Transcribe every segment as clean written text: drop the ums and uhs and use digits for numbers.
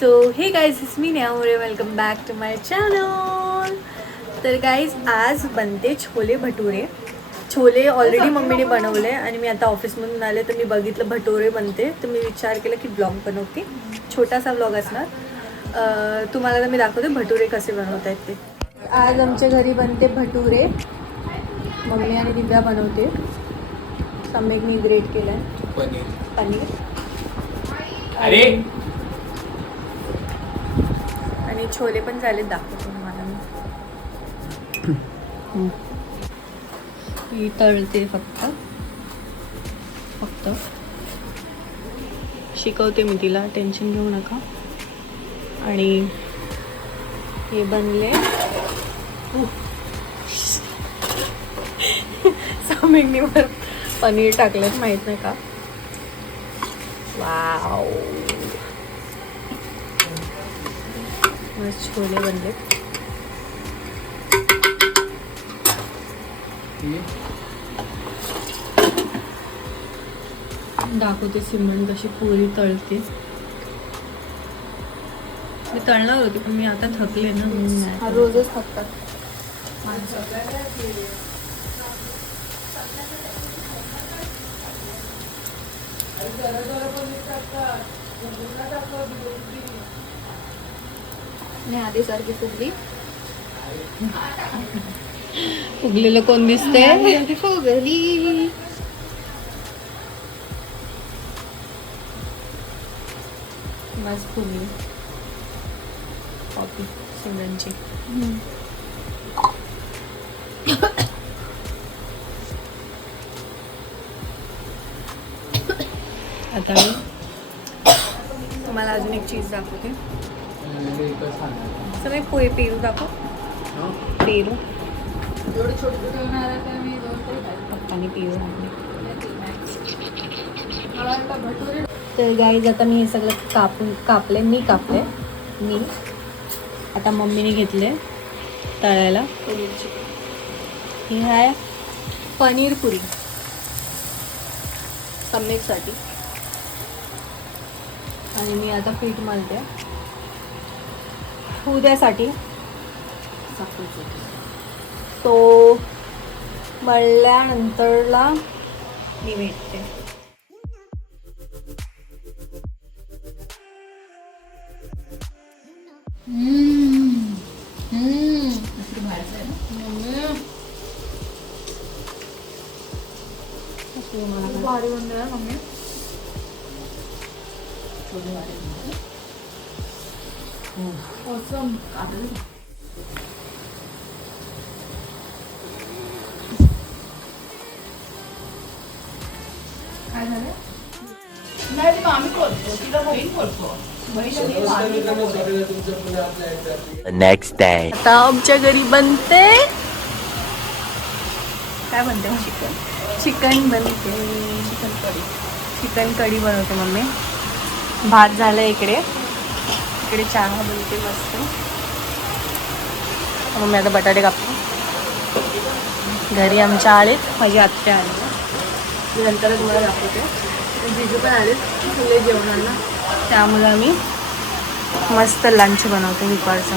So hey guys it's me Neha, welcome back to my channel. तर guys आज बनते chole bhature. Chole already मम्मीने बनवले आणि मी आता ऑफिसमधून आले तर मी बघितलं भटुरे बनते, तर मी विचार केला की ब्लॉग बनवते. छोटासा ब्लॉग असणार. तुम्हाला तर मी दाखवते भटुरे कसे बनवत आहेत ते. आज आमच्या घरी बनते भटुरे. मम्मी आणि दिव्या बनवते. सम्यकनी ग्रेट केलं आहे पनीर अरे आणि छोले पण झाले, दाखवतो तुम्हाला मी. तळते फक्त शिकवते मी तिला, टेन्शन घेऊ नका. आणि हे बनले. समिंगनीवर पनीर टाकलं, माहित नाही का. वाव, मस्त छोले बनले. दाखवते सिमरन कशी पुरी तळते. मी तळणार होती पण मी आता थकले ना, म्हणून रोजच थकतात. आधी सारखी फुगली. फुगलेलं कोण दिसते? फुगली. मस्त फुगली कॉफी सिमरनची. आता मी तुम्हाला अजून एक चीज दाखवते. सगळे पोहे पेरू दाखव. पेरू पप्पानी पेरू आणले. तर गाईज आता मी हे सगळं कापले. मी आता मम्मीने घेतले तळायला. ही आहे पनीर पुरी सम्यकसाठी. आणि मी आता पीठ मळते उद्यासाठी. तो मळल्यानंतरला मी भेटते. भारी बनलं आहे मम्मी. Awesome. काय झालं? नाही आम्ही करतो, तिला बहीण करतो. Next day. आता आमच्या घरी बनते काय बनते? चिकन बनते. चिकन कढी बनवते मम्मी. भात झालं इकडे चहा बनते मस्त. मम्मी आता बटाटे कापते. घरी आमच्या आलेत, माझी आत्या आली. नंतर तुम्हाला दाखवते. जिजू पण आलेत फुले जेवणाला, त्यामुळे आम्ही मस्त लंच बनवतो दुपारचं.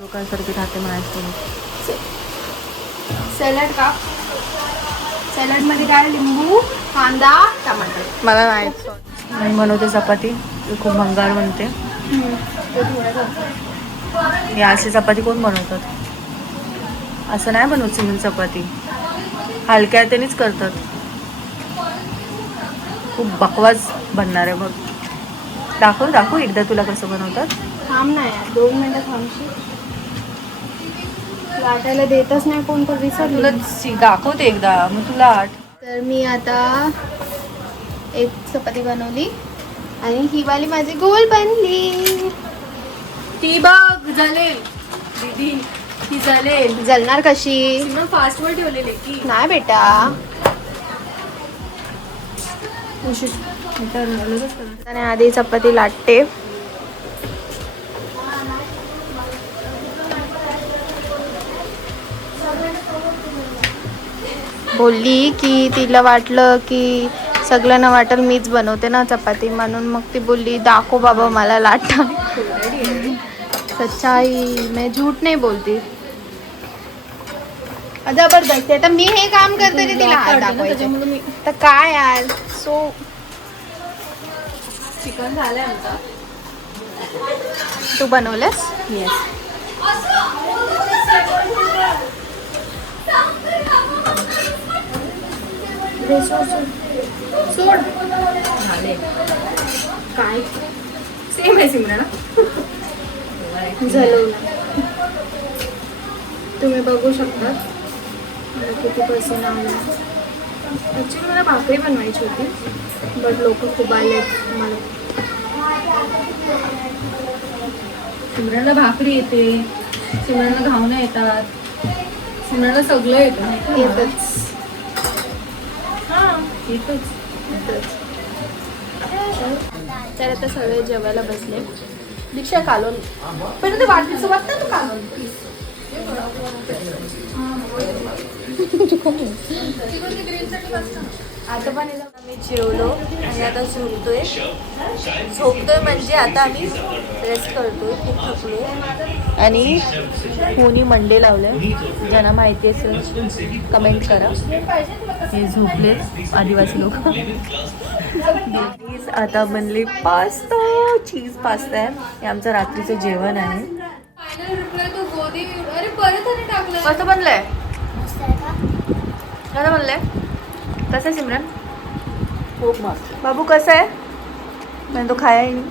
लोकांसारखी राहते माझ्यासोबत. सॅलड का? सॅलड मध्ये काय? लिंबू, कांदा, टमाटर. मला नाही. मी बनवते चपाती. खूप भंगार बनते. या अशी चपाती कोण बनवतात? असं नाही बनवत सिंगल चपाती. हलक्या हातानेच करतात. खूप बकवास बनणार आहे बघ. दाखव एकदा तुला कसं बनवतात. थांब नाही, 2 मिनिटं थांबशी. लाटायला देतच नाही कोण, तर तुला दाखवते एकदा, मग तुला आठ. तर मी आता एक चपाती बनवली आणि ही वाली माझी गोल बनली. ती बघ जलेल दीदी, ती जलेल. जलणार कशी? फास्ट वर ठेवलेली की नाही बेटा. आणि आधी चपाती लाटते. बोलली की तिला वाटलं की सगळ्यांना वाटेल मीच बनवते ना चपाती, म्हणून मग ती बोलली दाखव बाबा मला लाटा. सच्चाई, मैं झूठ नाही बोलती. जबरदस्त. आता मी हे काम करते ते तिला हात दाखवायचे तर काय यार. सो चिकन झालंय आमचा. तू बनवलंस? येस. सोड. झाले. काय सेम आहे सिमरन. झालं. तुम्ही बघू शकता मला किती पसंत आला. ॲक्च्युली मला भाकरी बनवायची होती बट लोक खूप आले मला. सिमरनला भाकरी येते, सिमरनला घावणं येतात, सिमरनला सगळं येतं. येतच. हां येतच. तर आता सगळे जेवायला बसले. दीक्षा कालवून पण ते वाटलीचं वाटत ना तू कालवून प्लीज. आता पण आम्ही जेवलो आणि आता झोपतोय म्हणजे आता आम्ही रेस्ट करतोय. खूप थकलो आणि कोणी मंडे लावलं ज्यांना माहिती असेल कमेंट करा. हे झोपलेत आदिवासी लोक. आता बनले पास्ता, चीज पास्ता आहे. हे आमचं रात्रीचं जेवण आहे. कसं बनलंय? कसं बनलंय? कसं आहे सिमरन? खूप मस्त. बाबू कसं आहे? मैंने तो खाया ही नहीं.